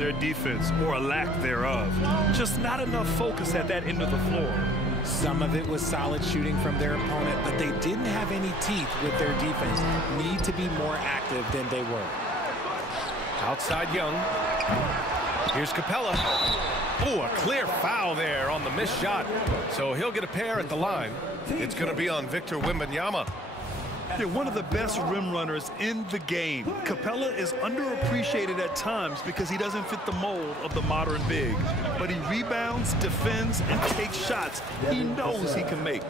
their defense, or a lack thereof. Just not enough focus at that end of the floor. Some of it was solid shooting from their opponent, but they didn't have any teeth with their defense. Need to be more active than they were. Outside Young. Here's Capella. Oh, a clear foul there on the missed shot. So he'll get a pair at the line. It's going to be on Victor Wembanyama. They're one of the best rim runners in the game. Capella is underappreciated at times because he doesn't fit the mold of the modern big. But he rebounds, defends, and takes shots he knows he can make.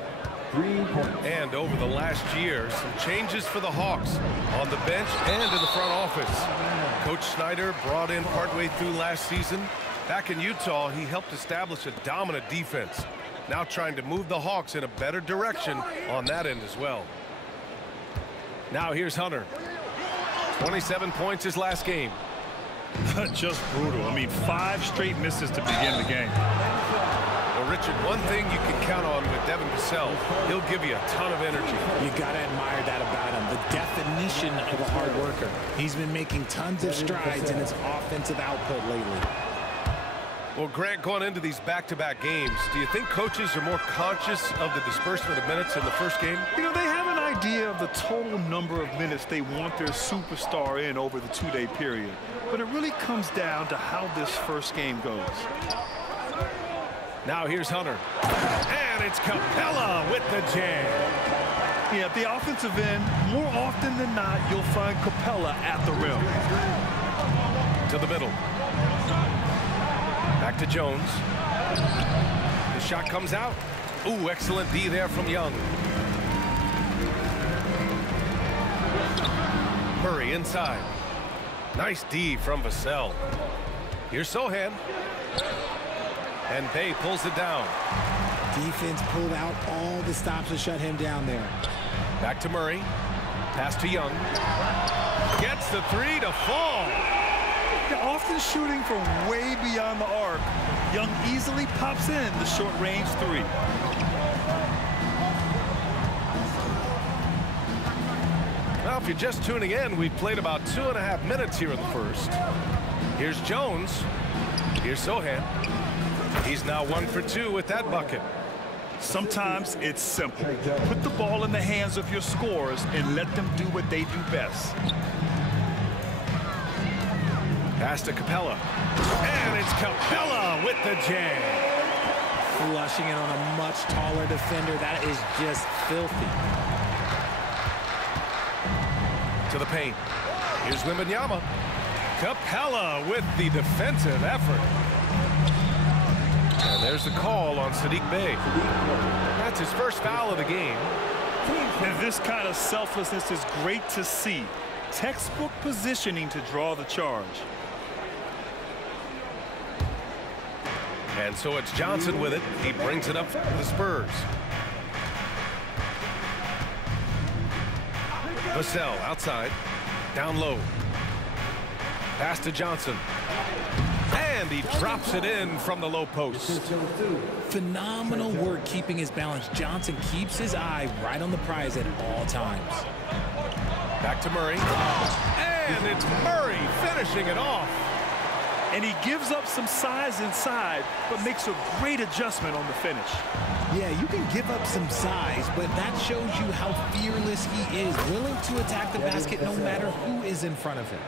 And over the last year, some changes for the Hawks on the bench and in the front office. Coach Snyder brought in partway through last season. Back in Utah, he helped establish a dominant defense. Now trying to move the Hawks in a better direction on that end as well. Now here's Hunter. 27 points his last game. Just brutal. I mean, 5 straight misses to begin the game. Well, Richard, one thing you can count on with Devin Vassell, he'll give you a ton of energy. You got to admire that about him, the definition of a hard worker. He's been making tons of strides in his offensive output lately. Well, Grant, going into these back-to-back games, do you think coaches are more conscious of the disbursement of minutes in the first game? You know, they have an idea of the total number of minutes they want their superstar in over the 2-day period. But it really comes down to how this first game goes. Now here's Hunter. And it's Capella with the jam. Yeah, at the offensive end, more often than not, you'll find Capella at the rim. To the middle. Back to Jones. The shot comes out. Ooh, excellent D there from Young. Murray inside. Nice D from Vassell. Here's Sohan. And Bay pulls it down. Defense pulled out all the stops to shut him down there. Back to Murray. Pass to Young. Gets the 3 to fall. They're often shooting from way beyond the arc. Young easily pops in the short-range 3. Well, if you're just tuning in, we've played about 2.5 minutes here in the first. Here's Jones. Here's Sohan. He's now 1 for 2 with that bucket. Sometimes it's simple. Put the ball in the hands of your scorers and let them do what they do best. Pass to Capella. And it's Capella with the jam. Flushing it on a much taller defender. That is just filthy. To the paint. Here's Wembanyama. Capella with the defensive effort. And there's the call on Saddiq Bey. That's his first foul of the game. And this kind of selflessness is great to see. Textbook positioning to draw the charge. And so it's Johnson with it. He brings it up for the Spurs. Vassell outside. Down low. Pass to Johnson. And he drops it in from the low post. Phenomenal work keeping his balance. Johnson keeps his eye right on the prize at all times. Back to Murray. And it's Murray finishing it off. And he gives up some size inside, but makes a great adjustment on the finish. Yeah, you can give up some size, but that shows you how fearless he is, willing to attack the basket no matter who is in front of him.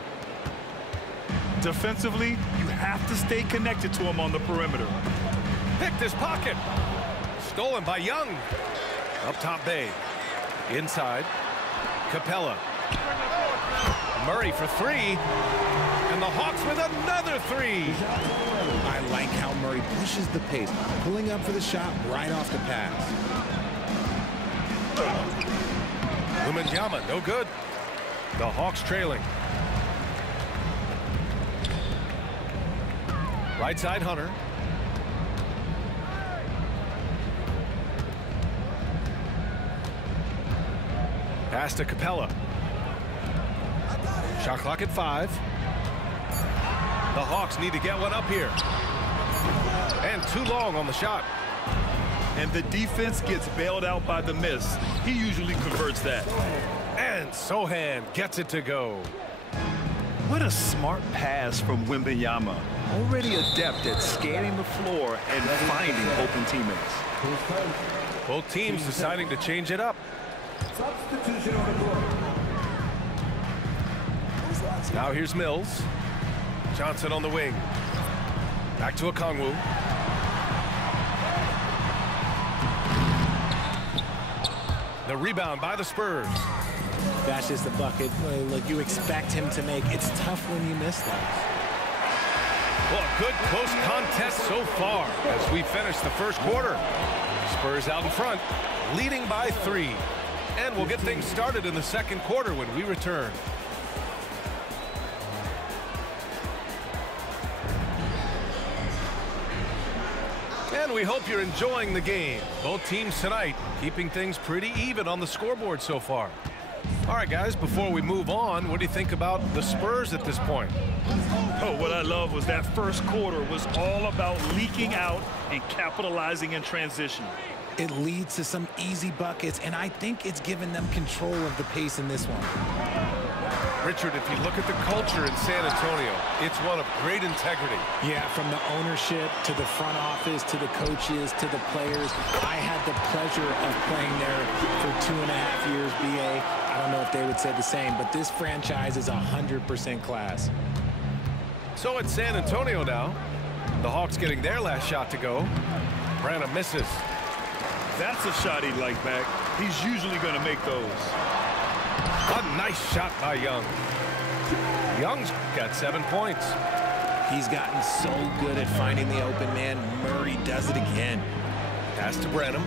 Defensively, you have to stay connected to him on the perimeter. Picked his pocket. Stolen by Young. Up top Bay. Inside. Capella. Murray for 3. And the Hawks with another 3. I like how Murray pushes the pace, pulling up for the shot right off the pass. Wembanyama, no good. The Hawks trailing. Right side Hunter. Pass to Capella. Shot clock at 5. The Hawks need to get one up here. And too long on the shot. And the defense gets bailed out by the miss. He usually converts that. And Sohan gets it to go. What a smart pass from Wembanyama. Already adept at scanning the floor and finding open teammates. Both teams deciding to change it up. Substitution on the court. Now here's Mills. Johnson on the wing. Back to Okongwu. The rebound by the Spurs. That's just the bucket like you expect him to make. It's tough when you miss those. Well, good close contest so far as we finish the first quarter. Spurs out in front, leading by 3. And we'll get things started in the second quarter when we return. And we hope you're enjoying the game. Both teams tonight keeping things pretty even on the scoreboard so far. All right, guys, before we move on, what do you think about the Spurs at this point? Oh, what I love was that first quarter was all about leaking out and capitalizing in transition. It leads to some easy buckets, and I think it's given them control of the pace in this one. Richard, if you look at the culture in San Antonio, it's one of great integrity. Yeah, from the ownership to the front office to the coaches to the players. I had the pleasure of playing there for 2.5 years, BA. I don't know if they would say the same, but this franchise is 100% class. So it's San Antonio now. The Hawks getting their last shot to go. Branham misses. That's a shot he'd like back. He's usually going to make those. A nice shot by Young. Young's got 7 points. He's gotten so good at finding the open man. Murray does it again. Pass to Branham.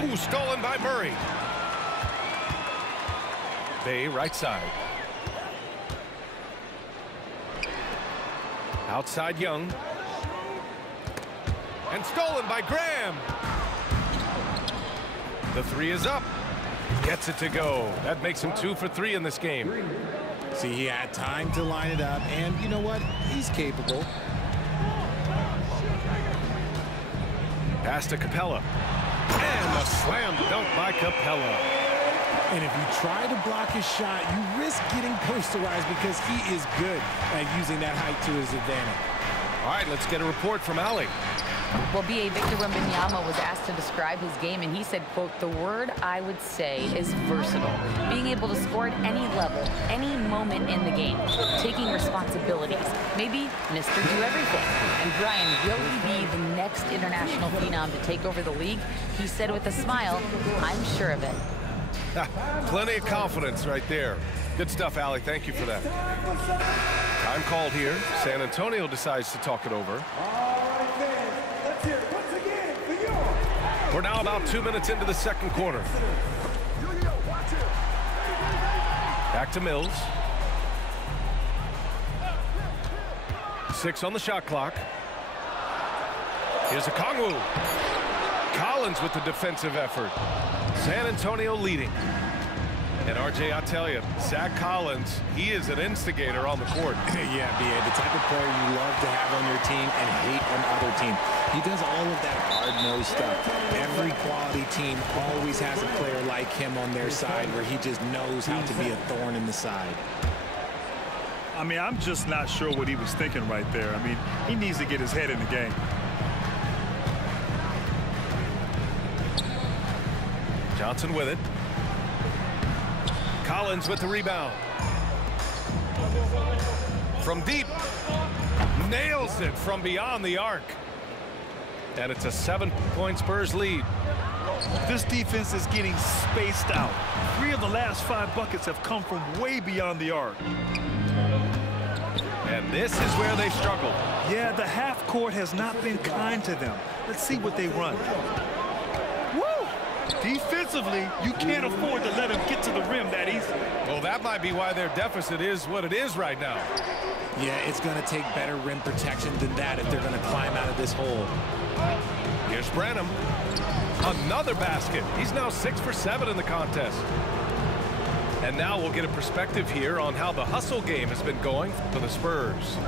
Ooh, stolen by Murray. Bay right side. Outside Young. And stolen by Graham. The 3 is up. Gets it to go. That makes him 2 for 3 in this game. See, he had time to line it up, and you know what? He's capable. Pass to Capella. And a slam dunk by Capella. And if you try to block his shot, you risk getting posterized because he is good at using that height to his advantage. All right, let's get a report from Allie. Well, B.A. Victor Wembanyama was asked to describe his game, and he said, quote, "The word I would say is versatile. Being able to score at any level, any moment in the game, taking responsibilities, maybe Mr. Do Everything." And Brian, will he be the next international phenom to take over the league? He said with a smile, "I'm sure of it." Plenty of confidence right there. Good stuff, Allie. Thank you for that. Time called here. San Antonio decides to talk it over. We're now about 2 minutes into the second quarter. Back to Mills. 6 on the shot clock. Here's Okongwu. Collins with the defensive effort. San Antonio leading. And RJ, I tell you, Zach Collins, he is an instigator on the court. Yeah, B.A., the type of player you love to have on your team and hate on other team. He does all of that hard-nosed stuff. Every quality team always has a player like him on their side where he just knows how to be a thorn in the side. I mean, I'm just not sure what he was thinking right there. I mean, he needs to get his head in the game. Johnson with it. Collins with the rebound. From deep. Nails it from beyond the arc. And it's a 7-point Spurs lead. This defense is getting spaced out. 3 of the last 5 buckets have come from way beyond the arc. And this is where they struggle. Yeah, the half court has not been kind to them. Let's see what they run. Woo! Defensively, you can't afford to let him get to the rim that easy. Well, that might be why their deficit is what it is right now. Yeah, it's going to take better rim protection than that if they're going to climb out of this hole. Here's Branham. Another basket. He's now 6 for 7 in the contest. And now we'll get a perspective here on how the hustle game has been going for the Spurs.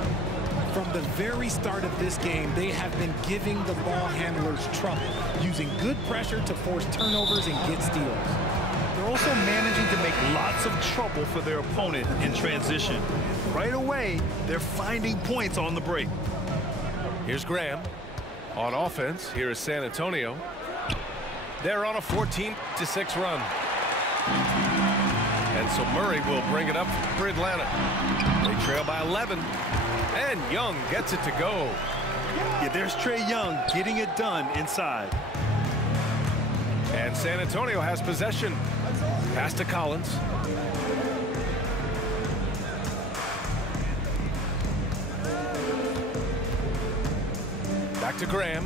From the very start of this game, they have been giving the ball handlers trouble, using good pressure to force turnovers and get steals. They're also managing to make lots of trouble for their opponent in transition. Right away, they're finding points on the break. Here's Graham. On offense, here is San Antonio. They're on a 14-6 run. And so Murray will bring it up for Atlanta. They trail by 11. And Young gets it to go. Yeah, there's Trae Young getting it done inside. And San Antonio has possession. Pass to Collins. Back to Graham.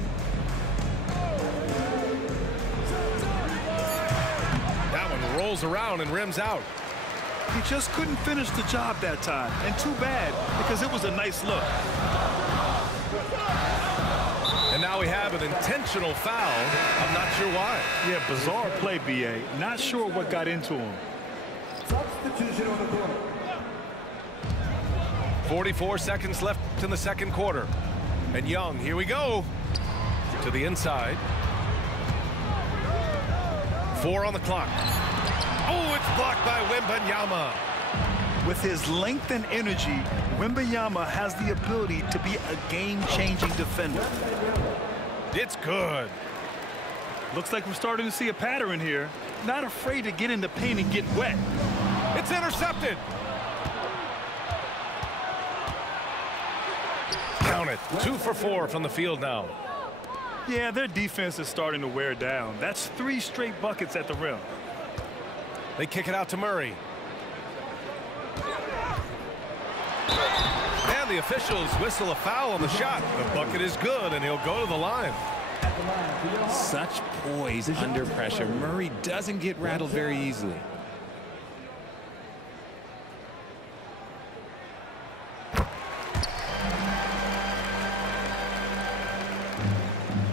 That one rolls around and rims out. He just couldn't finish the job that time. And too bad, because it was a nice look. And now we have an intentional foul. I'm not sure why. Yeah, bizarre play, B.A. Not sure what got into him. Substitution on the court. 44 seconds left in the second quarter. And Young, here we go. To the inside. 4 on the clock. Oh, it's blocked by Wembanyama. With his length and energy, Wembanyama has the ability to be a game-changing defender. It's good. Looks like we're starting to see a pattern here. Not afraid to get in the paint and get wet. It's intercepted. Count it. 2 for 4 from the field now. Yeah, their defense is starting to wear down. That's 3 straight buckets at the rim. They kick it out to Murray. And the officials whistle a foul on the shot. The bucket is good, and he'll go to the line. Such poise under pressure. Murray doesn't get rattled very easily.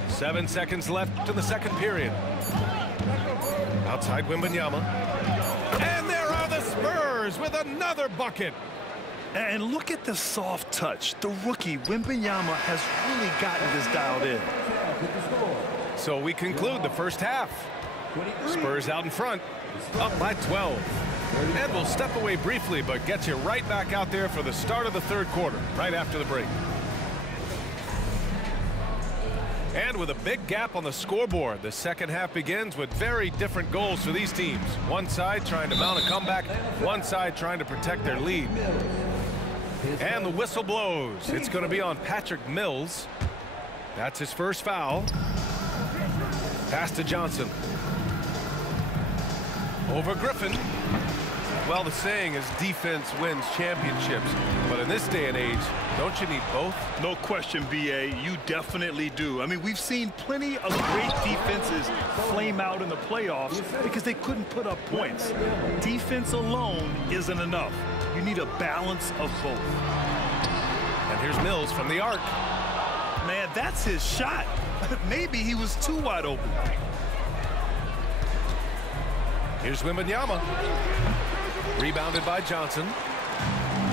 Seven seconds left in the second period. Outside Wembanyama. And there are the Spurs with another bucket. And look at the soft touch. The rookie, Wembanyama, has really gotten this dialed in. So we conclude the first half. Spurs out in front, up by 12. And we'll step away briefly, but get you right back out there for the start of the third quarter, right after the break. And with a big gap on the scoreboard, the second half begins with very different goals for these teams. One side trying to mount a comeback, one side trying to protect their lead. And the whistle blows. It's going to be on Patrick Mills. That's his first foul. Pass to Johnson. Over Griffin. Well, the saying is defense wins championships. But in this day and age, don't you need both? No question, B.A. You definitely do. I mean, we've seen plenty of great defenses flame out in the playoffs because they couldn't put up points. Defense alone isn't enough. You need a balance of both. And here's Mills from the arc. Man, that's his shot. Maybe he was too wide open. Here's Wembanyama. Rebounded by Johnson.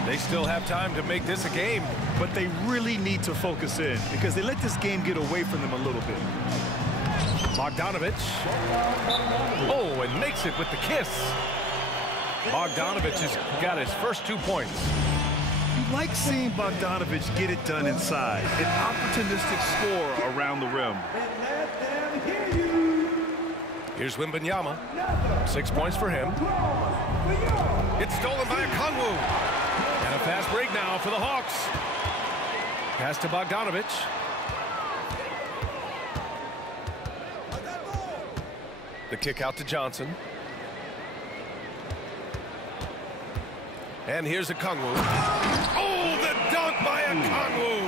They still have time to make this a game. But they really need to focus in because they let this game get away from them a little bit. Bogdanovich. Oh, and makes it with the kiss. Bogdanovich has got his first 2 points. You like seeing Bogdanovich get it done inside. An opportunistic score around the rim. Here's Wembanyama. 6 points for him. It's stolen by Okongwu. And a fast break now for the Hawks. Pass to Bogdanovich. The kick out to Johnson. And here's Okongwu. Oh, the dunk by Okongwu.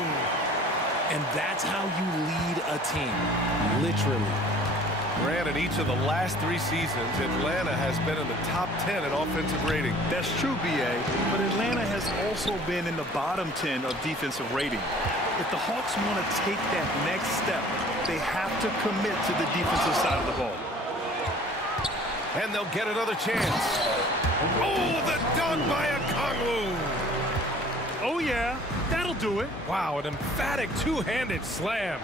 And that's how you lead a team, literally. Granted, each of the last 3 seasons, Atlanta has been in the top 10 in offensive rating. That's true, B.A., but Atlanta has also been in the bottom 10 of defensive rating. If the Hawks want to take that next step, they have to commit to the defensive side of the ball. And they'll get another chance. Oh, the dunk by Okongwu. Oh, yeah, that'll do it. Wow, an emphatic two-handed slam.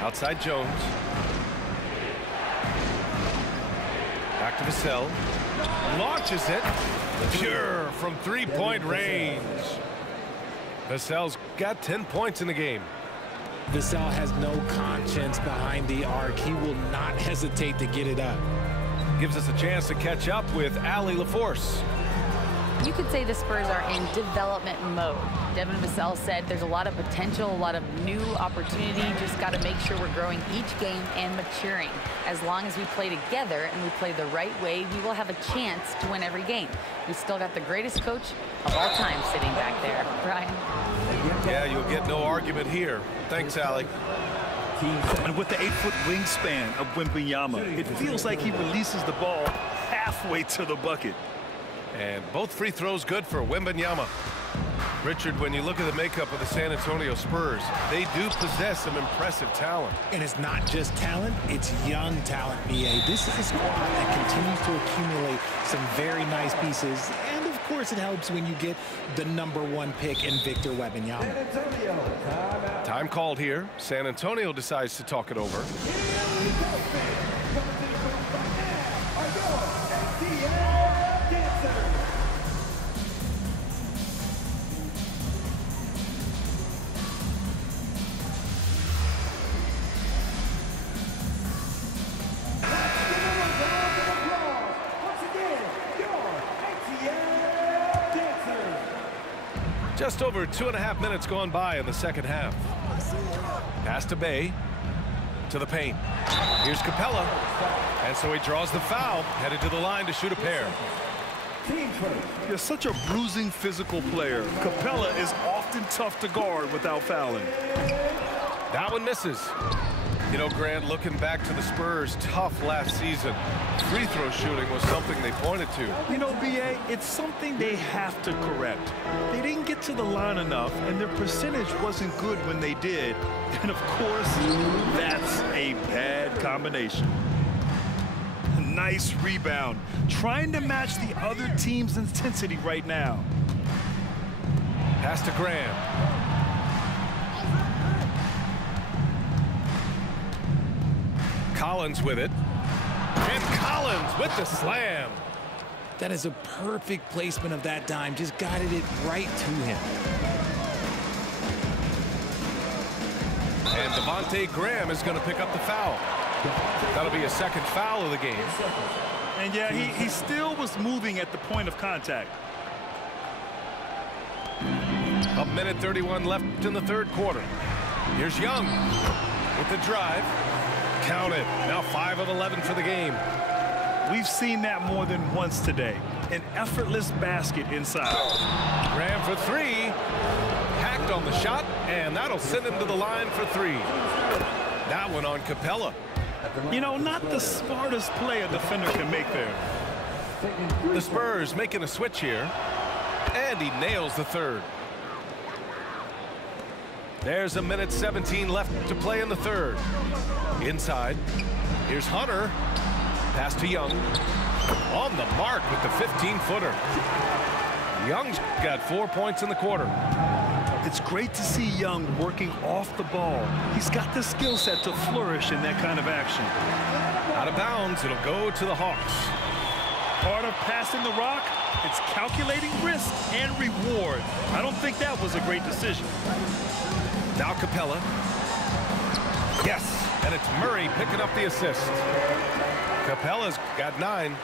Outside Jones. Back to Vassell. Launches it. Pure from three-point range. Vassell's got 10 points in the game. Vassell has no conscience behind the arc. He will not hesitate to get it up. Gives us a chance to catch up with Allie LaForce. You could say the Spurs are in development mode. Devin Vassell said there's a lot of potential, a lot of new opportunity. Just got to make sure we're growing each game and maturing. As long as we play together and we play the right way, we will have a chance to win every game. We still got the greatest coach of all time sitting back there. Brian? Yeah, you'll get no argument here. Thanks, Allie. And with the 8-foot wingspan of Wembanyama, it feels like he releases the ball halfway to the bucket. And both free throws good for Wembanyama. Richard, when you look at the makeup of the San Antonio Spurs, they do possess some impressive talent. And it's not just talent, it's young talent, BA. This is a squad that continues to accumulate some very nice pieces. And of course, it helps when you get the #1 pick in Victor Wembanyama. Time called here. San Antonio decides to talk it over. Just over 2.5 minutes gone by in the second half. Pass to Bay. To the paint. Here's Capella. And so he draws the foul. Headed to the line to shoot a pair. You're such a bruising physical player. Capella is often tough to guard without fouling. That one misses. You know, Grant, looking back to the Spurs' tough last season, free throw shooting was something they pointed to. You know, BA, it's something they have to correct. They didn't get to the line enough, and their percentage wasn't good when they did. And, of course, that's a bad combination. Nice rebound. Trying to match the other team's intensity right now. Pass to Graham. Collins with it. And Collins with the slam. That is a perfect placement of that dime. Just guided it right to him. And Devontae Graham is going to pick up the foul. That'll be a second foul of the game. And yeah, he still was moving at the point of contact. A minute 31 left in the third quarter. Here's Young with the drive. Count it. Now 5 of 11 for the game. We've seen that more than once today. An effortless basket inside. Graham for 3. Hacked on the shot, and that'll send him to the line for 3. That one on Capella. You know, not the smartest play a defender can make there. The Spurs making a switch here, and he nails the third. There's a minute 17 left to play in the third. Inside, here's Hunter. Pass to Young. On the mark with the 15-footer. Young's got 4 points in the quarter. It's great to see Young working off the ball. He's got the skill set to flourish in that kind of action. Out of bounds, it'll go to the Hawks. Part of passing the rock, it's calculating risk and reward. I don't think that was a great decision. Now Capella. Yes, and it's Murray picking up the assist. Capella's got 9.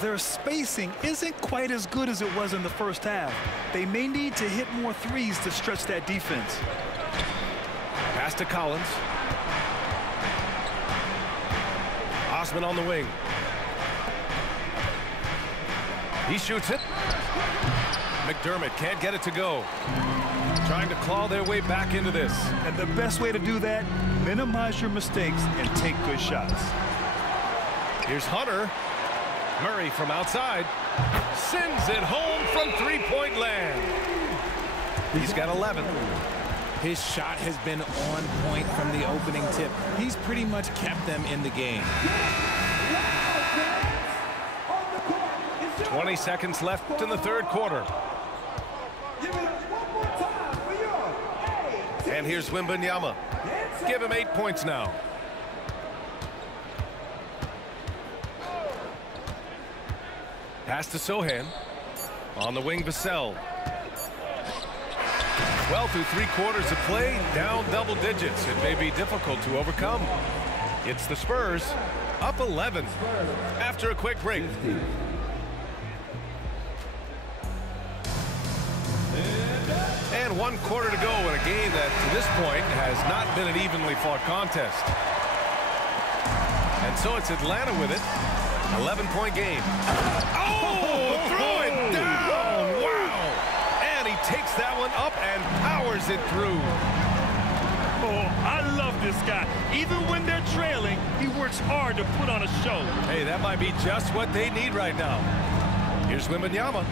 Their spacing isn't quite as good as it was in the first half. They may need to hit more threes to stretch that defense. Pass to Collins. Osman on the wing. He shoots it. McDermott can't get it to go. Trying to claw their way back into this. And the best way to do that, minimize your mistakes and take good shots. Here's Hunter. Murray from outside. Sends it home from three-point land. He's got 11. His shot has been on point from the opening tip. He's pretty much kept them in the game. 20 seconds left in the third quarter. And here's Wembanyama. Give him 8 points now. Pass to Sohan. On the wing, Vassell. Well, through 3 quarters of play, down double digits. It may be difficult to overcome. It's the Spurs up 11 after a quick break. And 1 quarter to go in a game that, to this point, has not been an evenly fought contest. And so it's Atlanta with it. 11-point game. Oh, throw it down. Wow. And he takes that one up and powers it through. Oh, I love this guy. Even when they're trailing, he works hard to put on a show. Hey, that might be just what they need right now. Here's Wembanyama.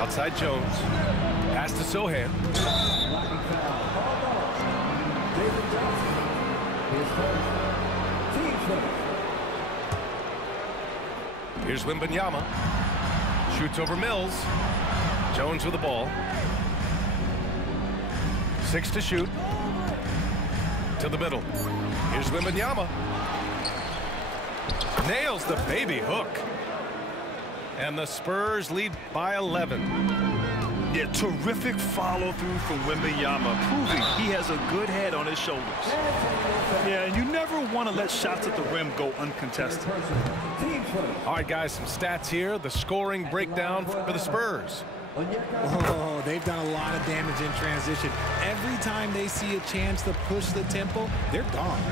Outside Jones. Pass to Sohan. Here's Wembanyama. Shoots over Mills. Jones with the ball. 6 to shoot. To the middle. Here's Wembanyama. Nails the baby hook. And the Spurs lead by 11. Yeah, terrific follow-through from Wembanyama, proving he has a good head on his shoulders. Yeah, and you never want to let shots at the rim go uncontested. All right, guys, some stats here. The scoring breakdown for the Spurs. Oh, they've done a lot of damage in transition. Every time they see a chance to push the tempo, they're gone.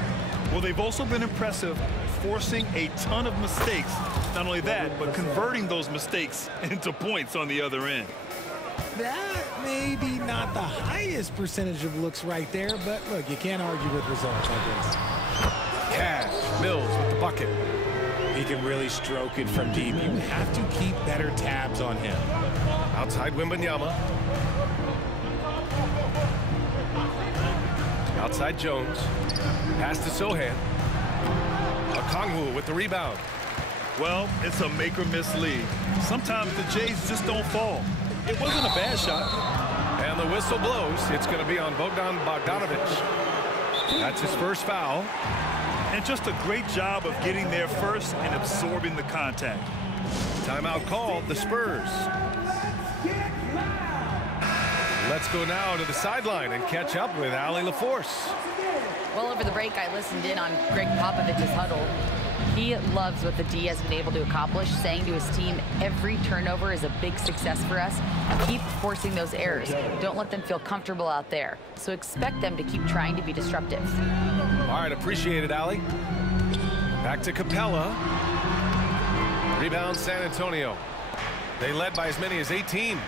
Well, they've also been impressive, forcing a ton of mistakes. Not only that, but converting those mistakes into points on the other end. That may be not the highest percentage of looks right there, but look, you can't argue with results like this. Cash, Mills with the bucket. He can really stroke it from deep. You have to keep better tabs on him. Outside Wembanyama. Outside Jones. Pass to Sohan. Okongwu with the rebound. Well, it's a make-or-miss league. Sometimes the Jays just don't fall. It wasn't a bad shot. And the whistle blows. It's going to be on Bogdan Bogdanovic. That's his first foul. And just a great job of getting there first and absorbing the contact. Timeout called, the Spurs. Let's go now to the sideline and catch up with Allie LaForce. Well, over the break, I listened in on Greg Popovich's huddle. He loves what the D has been able to accomplish, saying to his team, every turnover is a big success for us. Keep forcing those errors. Don't let them feel comfortable out there. So expect them to keep trying to be disruptive. All right, appreciate it, Allie. Back to Capella. Rebound San Antonio. They led by as many as 18.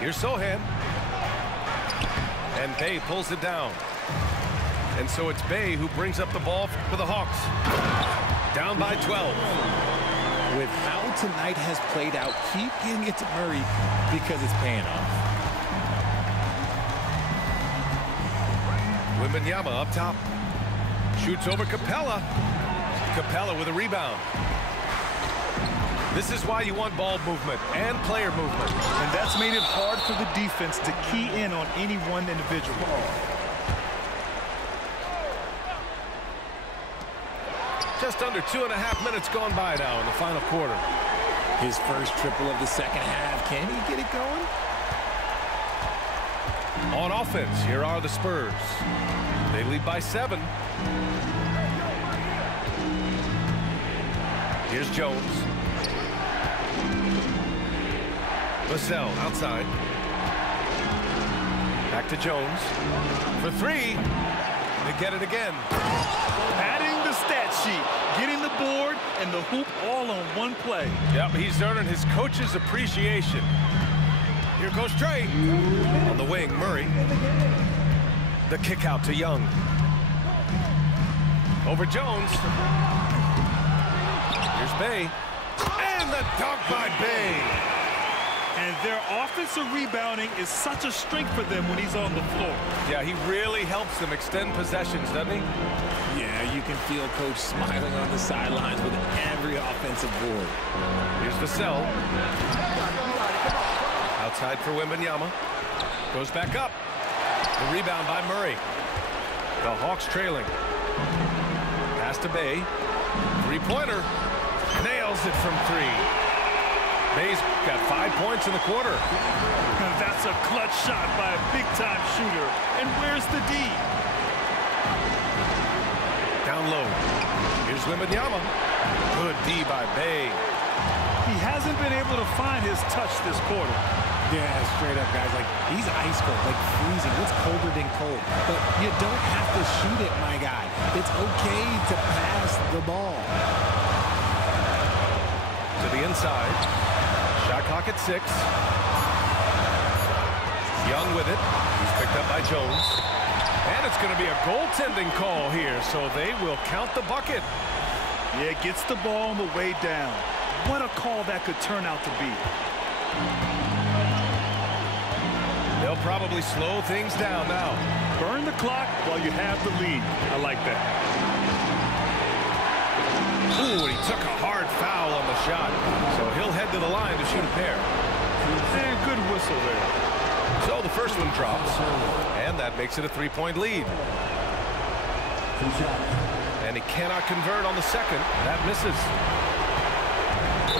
Here's Sohan. And Bay pulls it down. And so it's Bay who brings up the ball for the Hawks. Down by 12. With how tonight has played out, keep getting it to Murray because it's paying off. Wembanyama up top. Shoots over Capella. Capella with a rebound. This is why you want ball movement and player movement. And that's made it hard for the defense to key in on any one individual. Just under 2.5 minutes gone by now in the final quarter. His first triple of the second half. Can he get it going? On offense, here are the Spurs. They lead by 7. Here's Jones. Vassell outside. Back to Jones. For 3. They get it again. Adding the stat sheet, getting the board and the hoop all on one play. Yep, he's earning his coach's appreciation. Here goes Trey. On the wing, Murray. The kick out to Young. Over Jones. Here's Bay. And the dunk by Bay. And their offensive rebounding is such a strength for them when he's on the floor. Yeah, he really helps them extend possessions, doesn't he? Yeah, you can feel Coach smiling on the sidelines with every offensive board. Here's Vassell. Outside for Wembanyama. Goes back up. The rebound by Murray. The Hawks trailing. Pass to Bay. Three-pointer. Nails it from 3. Bay's got 5 points in the quarter. That's a clutch shot by a big-time shooter. And where's the D? Down low. Here's Wembanyama. Good D by Bay. He hasn't been able to find his touch this quarter. Yeah, straight up, guys. Like, he's ice cold, like freezing. What's colder than cold? But you don't have to shoot it, my guy. It's okay to pass the ball. To the inside. Shot clock at 6. Young with it. He's picked up by Jones. And it's going to be a goaltending call here, so they will count the bucket. Yeah, gets the ball on the way down. What a call that could turn out to be. They'll probably slow things down now. Burn the clock while you have the lead. I like that. Ooh, and he took a hard foul on the shot. So he'll head to the line to shoot a pair. And good whistle there. So the first one drops. And that makes it a 3-point lead. And he cannot convert on the second. That misses.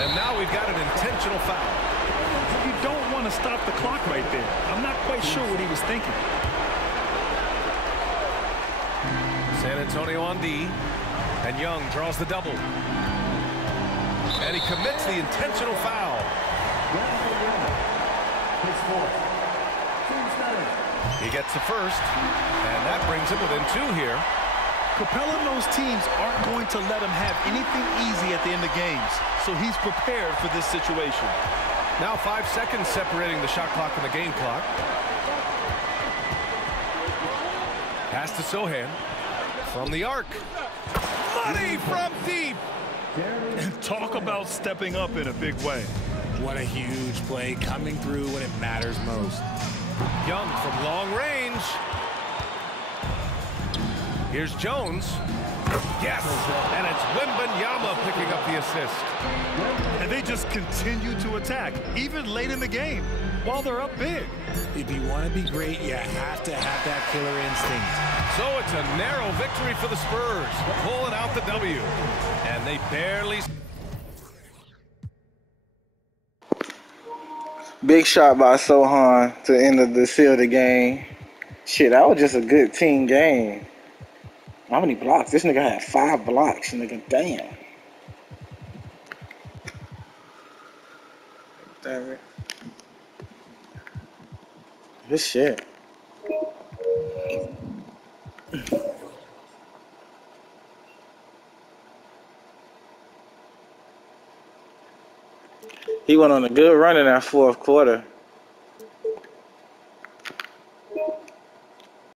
And now we've got an intentional foul. You don't want to stop the clock right there. I'm not quite sure what he was thinking. San Antonio on D. And Young draws the double. And he commits the intentional foul. He gets the first. And that brings him within 2 here. Capella knows teams aren't going to let him have anything easy at the end of games, so he's prepared for this situation. Now 5 seconds separating the shot clock and the game clock. Pass to Sohan from the arc. Money from deep. And talk about stepping up in a big way. What a huge play, coming through when it matters most. Young from long range. Here's Jones. Yes, and it's Wembanyama picking up the assist. And they just continue to attack, even late in the game, while they're up big. If you want to be great, you have to have that killer instinct. So it's a narrow victory for the Spurs, pulling out the W. And they barely... Big shot by Sohan to end the seal the game. Shit, that was just a good team game. How many blocks? This nigga had 5 blocks, nigga. Damn. Damn it. Good shit. He went on a good run in that fourth quarter.